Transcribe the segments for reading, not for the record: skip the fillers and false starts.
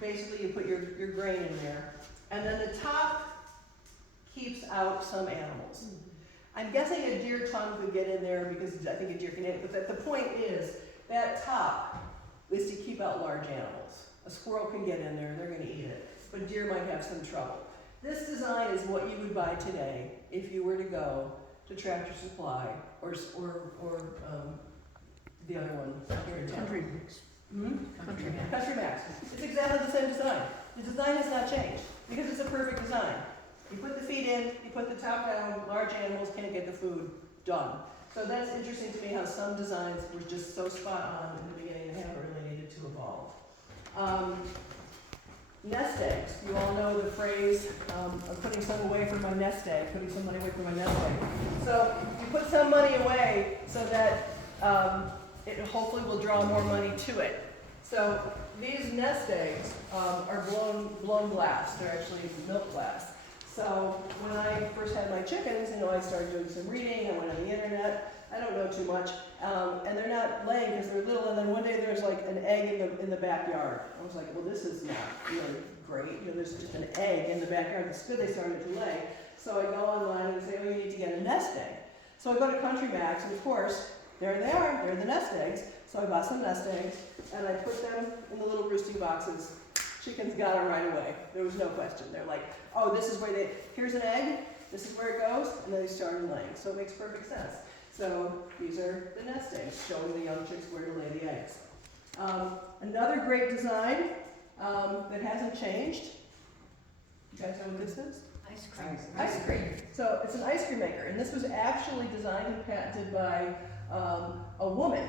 basically you put your grain in there. And then the top keeps out some animals. I'm guessing a deer tongue could get in there because I think a deer can eat it, but the point is that top is to keep out large animals. A squirrel can get in there and they're gonna eat it, but deer might have some trouble. This design is what you would buy today if you were to go to Tractor Supply or the other one here in town. Country Mix. Country Max. It's exactly the same design. The design has not changed because it's a perfect design. You put the feet in, you put the top down, large animals can't get the food, done. So that's interesting to me how some designs were just so spot on in the beginning and haven't really needed to evolve. Nest eggs. You all know the phrase, I'm putting some away for my nest egg, putting some money away for my nest egg. So you put some money away so that it hopefully will draw more money to it. So these nest eggs are blown glass. They're actually milk glass. So when I first had my chickens, I started doing some reading. I went on the internet. I don't know too much, and they're not laying because they're little. And then one day there's like an egg in the backyard. I was like, well, this is not really great. There's just an egg in the backyard. It's good they started to lay. So I go online and say, oh, you need to get a nest egg. So I go to Country Max, and of course, there they are. They're the nest eggs. So I bought some nest eggs, and I put them in the little roosting boxes. Chickens got it right away. There was no question. They're like, oh, this is where here's an egg, this is where it goes, and then they started laying. So it makes perfect sense. So these are the nest eggs, showing the young chicks where to lay the eggs. Another great design that hasn't changed. You guys know what this is? Ice cream. Ice cream. So it's an ice cream maker, and this was actually designed and patented by a woman.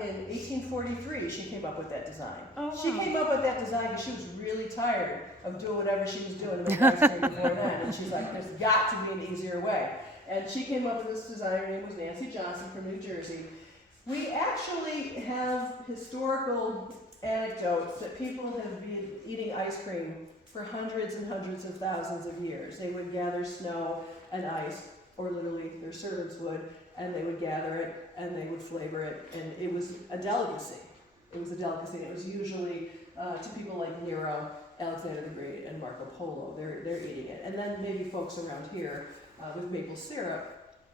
In 1843, she came up with that design. Oh, wow. She came up with that design because she was really tired of doing whatever she was doing with ice cream before then. And she's like, there's got to be an easier way. And she came up with this design. Her name was Nancy Johnson from New Jersey. We actually have historical anecdotes that people have been eating ice cream for hundreds and hundreds of thousands of years. They would gather snow and ice, or literally their servants would, and they would gather it and they would flavor it, and it was a delicacy. It was a delicacy, and it was usually to people like Nero, Alexander the Great, and Marco Polo. They're eating it, and then maybe folks around here with maple syrup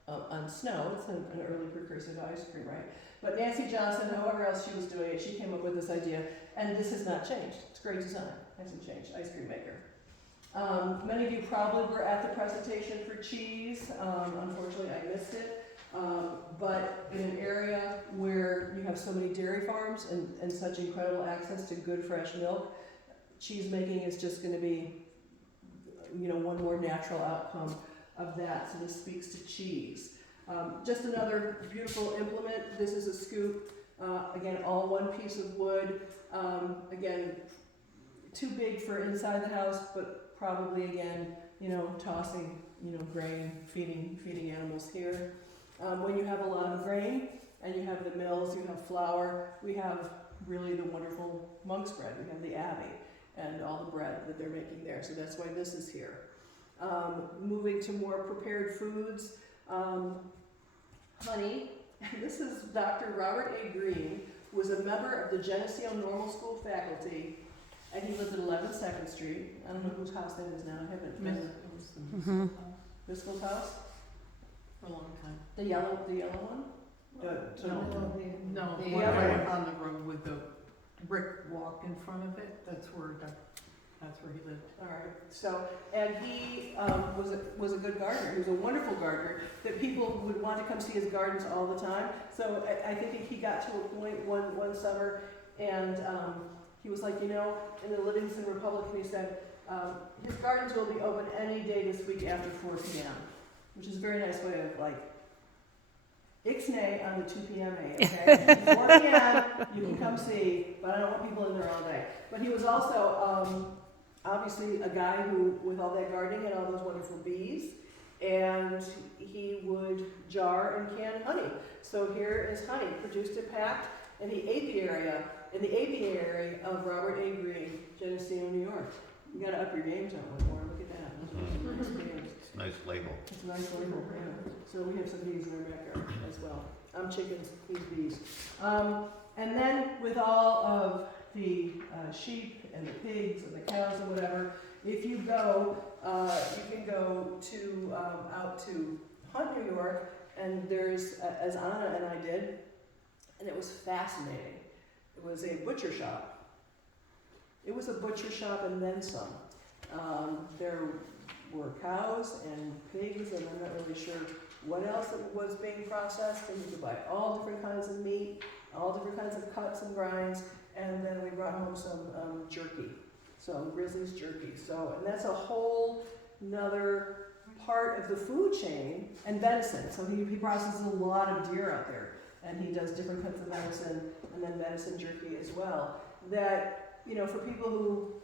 on snow. It's an early precursor to ice cream, right? But Nancy Johnson, however else she was doing it, she came up with this idea, and this has not changed. It's great design, hasn't changed. Ice cream maker. Many of you probably were at the presentation for cheese. Unfortunately, I missed it. But in an area where you have so many dairy farms and such incredible access to good fresh milk, cheese making is just going to be, one more natural outcome of that. So this speaks to cheese. Just another beautiful implement. This is a scoop. Again, all one piece of wood. Again, too big for inside the house, but probably again, tossing, grain, feeding animals here. When you have a lot of grain and you have the mills, you have flour, we have really the wonderful monk's bread. We have the Abbey and all the bread that they're making there. So that's why this is here. Moving to more prepared foods, honey. This is Dr. Robert A. Green, who was a member of the Geneseo Normal School faculty, and he lived at 11 2nd Street. I don't know whose house that is now. I haven't. Driscoll's house? For a long time. The yellow one? No, The one other right one. on the road with the brick walk in front of it, that's where he lived. All right. So, and he was a good gardener. He was a wonderful gardener that people would want to come see his gardens all the time. So I think he got to a point one summer, and he was like, in the Livingston Republican, he said, his gardens will be open any day this week after 4 p.m., which is a very nice way of ixnay on the 2 p.m. okay? 4 p.m. you can come see, but I don't want people in there all day. But he was also obviously a guy who, with all that gardening, had all those wonderful bees, and he would jar and can honey. So here is honey, produced and packed in the apiary of Robert A. Green, Geneseo, New York. You gotta up your games on one more. Look at that. Nice games. It's a nice label. It's a nice label, yeah. So we have some bees in our backyard as well. Chickens, these bees. And then with all of the the sheep and the pigs and the cows and whatever. If you go, you can go to out to Hunt, New York, and there's, as Anna and I did, and it was fascinating. It was a butcher shop. It was a butcher shop and then some. There were cows and pigs, and I'm not really sure what else was being processed, and you could buy all different kinds of meat, all different kinds of cuts and grinds, and then we brought home some jerky, so Grizzly's jerky. So, and that's a whole nother part of the food chain, and venison. So he processes a lot of deer out there, and he does different kinds of venison, and then venison jerky as well. That, you know, for people who,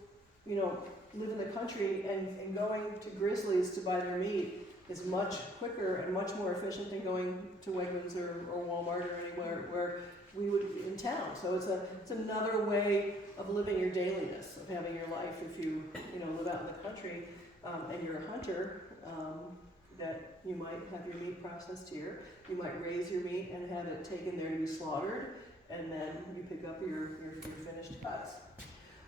you know, live in the country and going to Grizzly's to buy their meat is much quicker and much more efficient than going to Wegmans or Walmart or anywhere where we would be in town. So it's another way of living your dailiness, of having your life if you live out in the country and you're a hunter, that you might have your meat processed here. You might raise your meat and have it taken there to be slaughtered, and then you pick up your finished cuts.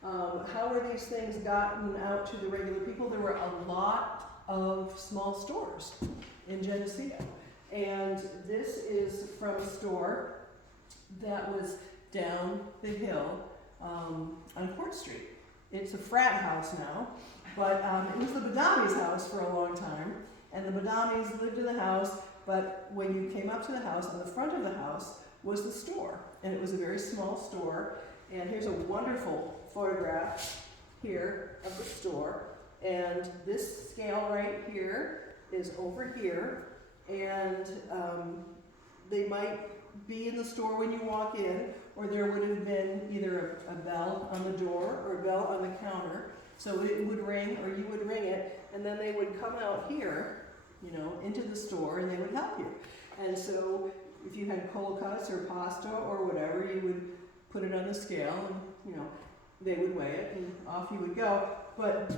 How were these things gotten out to the regular people? There were a lot of small stores in Geneseo. And this is from a store that was down the hill on Court Street. It's a frat house now, but it was the Badamis' house for a long time. And the Badamis lived in the house, but when you came up to the house, on the front of the house was the store. And it was a very small store. And here's a wonderful photograph here of the store. And this scale right here is over here. And they might be in the store when you walk in, or there would have been either a bell on the door or a bell on the counter. So it would ring, or you would ring it, and then they would come out here, into the store, and they would help you. And so if you had cold cuts or pasta or whatever, you would put it on the scale, and they would weigh it, and off you would go. But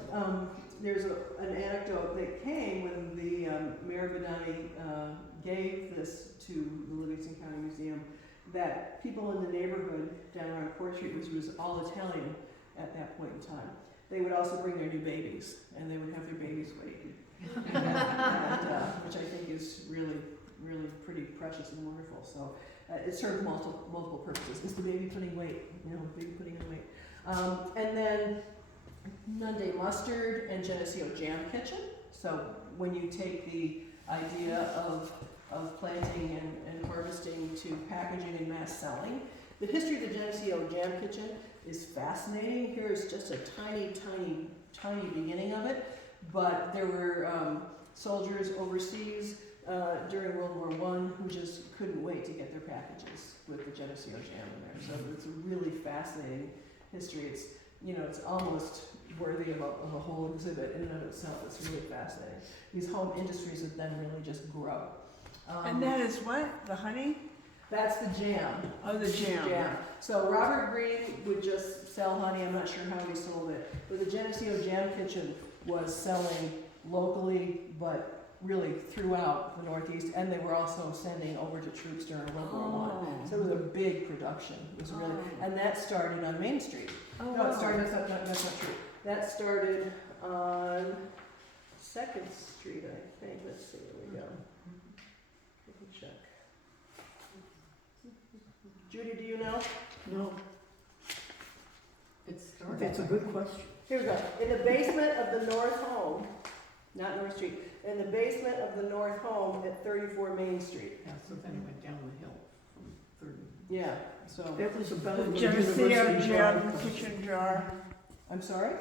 there's an anecdote that came when the Mayor Badami gave this to the Livingston County Museum, that people in the neighborhood down around Court Street, which was all Italian at that point in time, they would also bring their new babies, and they would have their babies weighed, which I think is really, really pretty precious and wonderful. So it served multiple purposes. Is the baby putting weight? Baby putting in weight. And then Nunde Mustard and Geneseo Jam Kitchen. So when you take the idea of planting and harvesting to packaging and mass selling, the history of the Geneseo Jam Kitchen is fascinating. Here's just a tiny, tiny, tiny beginning of it. But there were soldiers overseas during World War I who just couldn't wait to get their packages with the Geneseo Jam in there. So it's a really fascinating history. It's it's almost worthy of a whole exhibit in and of itself. It's really fascinating. These home industries that then really just grow. And that is what? The honey? That's the jam. Oh, the jam. Jam. So Robert Green would just sell honey. I'm not sure how he sold it. But the Geneseo Jam Kitchen was selling locally, but really throughout the Northeast, and they were also sending over to troops during World War I. So it was a big production. It was really, and that started on Main Street. Oh, No, it started, that's not true. That started on 2nd Street, I think. Let's see, there we go. Let me check. Judy, do you know? No. It started. That's a good question. Here we go. In the basement of the North Home, not North Street, in the basement of the North Home at 34 Main Street. Yeah, so then it went down the hill from 30. Yeah, so, That was about The the Geneseo Geneseo Jam Jam kitchen jar. I'm sorry?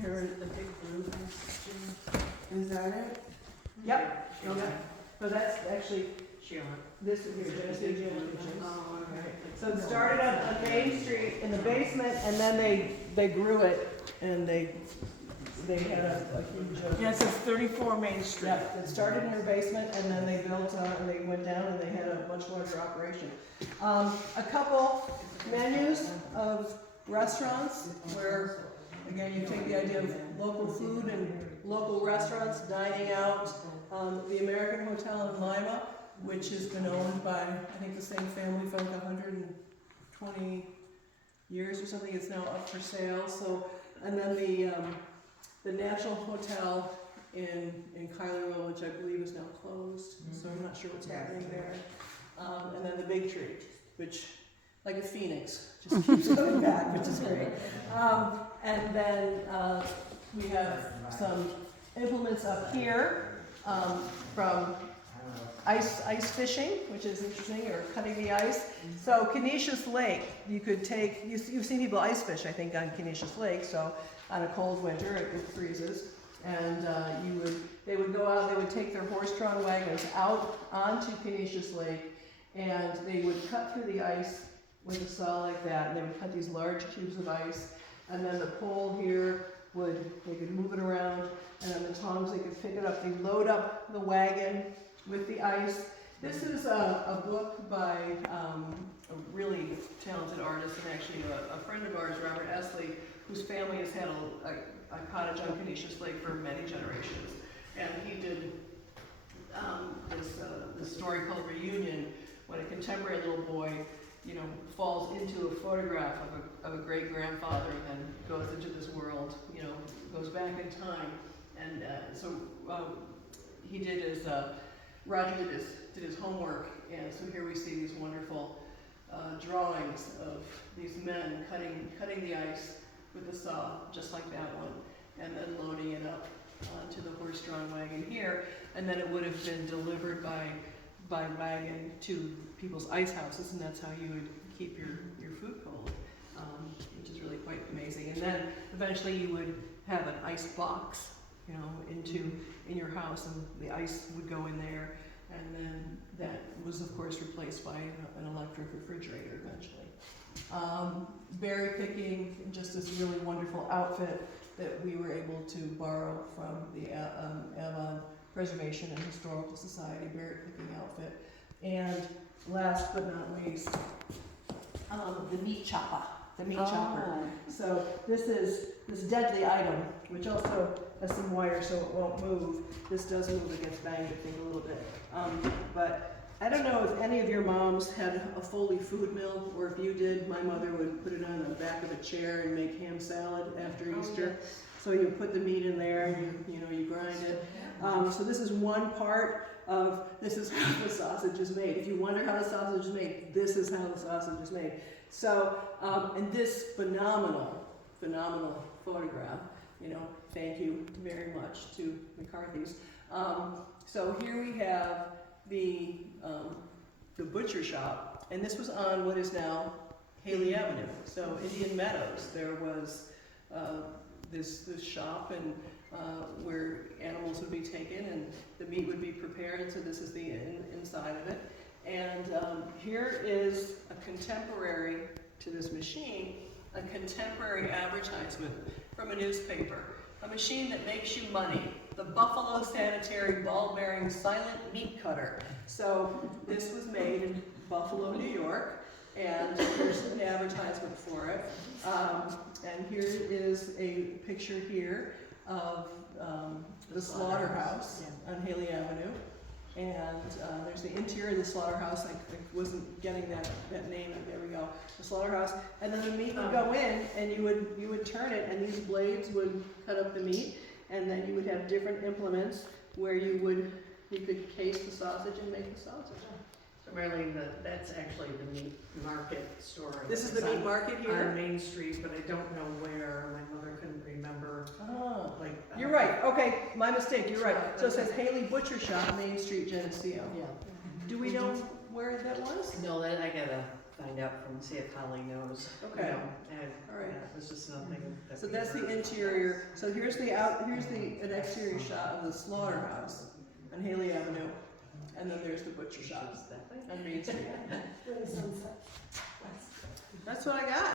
Here, the big blue one. Is that it? Yep. Okay. So that's actually, Sheila. this is here, Geneseo Jam Kitchen. Oh, okay. So it started on Main Street in the basement, and then they grew it, and they had a huge. Yes, it's 34 Main Street. Yeah, it started in her basement, and then they built, and they went down, and they had a much larger operation. A couple menus of restaurants where, again, you take the idea of local food and local restaurants dining out. The American Hotel in Lima, which has been owned by, I think, the same family for like 120 years or something. It's now up for sale. So, and then the National Hotel in Kylerville, which I believe is now closed. So I'm not sure what's happening there. And then the Big Tree, which, like a phoenix, just keeps coming back, which is great. And then we have some implements up here from ice fishing, which is interesting, or cutting the ice. So Canisius Lake, you could take, you've seen people ice fish, I think, on Canisius Lake. So on a cold winter, it freezes. And they would go out, they would take their horse-drawn wagons out onto Canisius Lake, and they would cut through the ice with a saw like that, and they would cut these large cubes of ice, and then the pole here they could move it around, and on the tongs they could pick it up. They load up the wagon with the ice. This is a book by a really talented artist, and actually a friend of ours, Robert Esley, whose family has had a cottage on Canisius Lake for many generations. And he did this story called Reunion, when a contemporary little boy, falls into a photograph of a great-grandfather and then goes into this world, goes back in time. And so he did his, Roger did his homework, and so here we see these wonderful drawings of these men cutting the ice with a saw, just like that one, and then loading it up onto the horse-drawn wagon here, and then it would have been delivered by wagon to people's ice houses, and that's how you would keep your food cold, which is really quite amazing. And then eventually you would have an ice box, in your house, and the ice would go in there, and then that was of course replaced by an electric refrigerator eventually. Berry picking, just this really wonderful outfit that we were able to borrow from the Avon Preservation and Historical Society berry picking outfit. And last but not least, the meat chopper. The meat chopper. So this is this deadly item, which also has some wire so it won't move. This does move, it gets banged, I think, a little bit. But I don't know if any of your moms had a Foley food mill, or if you did. My mother would put it on the back of a chair and make ham salad after Easter. Yes. So you put the meat in there, and you grind it. So this is one part of, this is how the sausage is made. If you wonder how the sausage is made, this is how the sausage is made. So, and this phenomenal photograph, thank you very much to McCarthy's. So here we have the butcher shop, and this was on what is now Haley Avenue. So Indian Meadows, there was this shop, and where animals would be taken and the meat would be prepared. So this is the inside of it. And here is a contemporary to this machine, a contemporary advertisement from a newspaper. A machine that makes you money. The Buffalo Sanitary Ball-Bearing Silent Meat Cutter. So this was made in Buffalo, New York, and here's an advertisement for it. And here is a picture here of the slaughterhouse on Haley Avenue. And there's the interior of the slaughterhouse. I wasn't getting that name. There we go. The slaughterhouse. And then the meat would go in, and you would turn it, and these blades would cut up the meat. And then you would have different implements where you could case the sausage and make the sausage. So Marlene, that's actually the meat market store. This is the meat market On here? Main Street, but I don't know where. My mother couldn't remember. Oh, Like you're right. Okay, my mistake. You're right. So it says Haley Butcher Shop, Main Street, Geneseo. Yeah. Do we know where that was? No, that I gotta find out from, see if Holly knows. Okay. All right. This is nothing. that So we that's the ever- interior. So here's an exterior shot of the slaughterhouse on Haley Avenue, and then there's the butcher shop That way? on Main Street. That's what I got.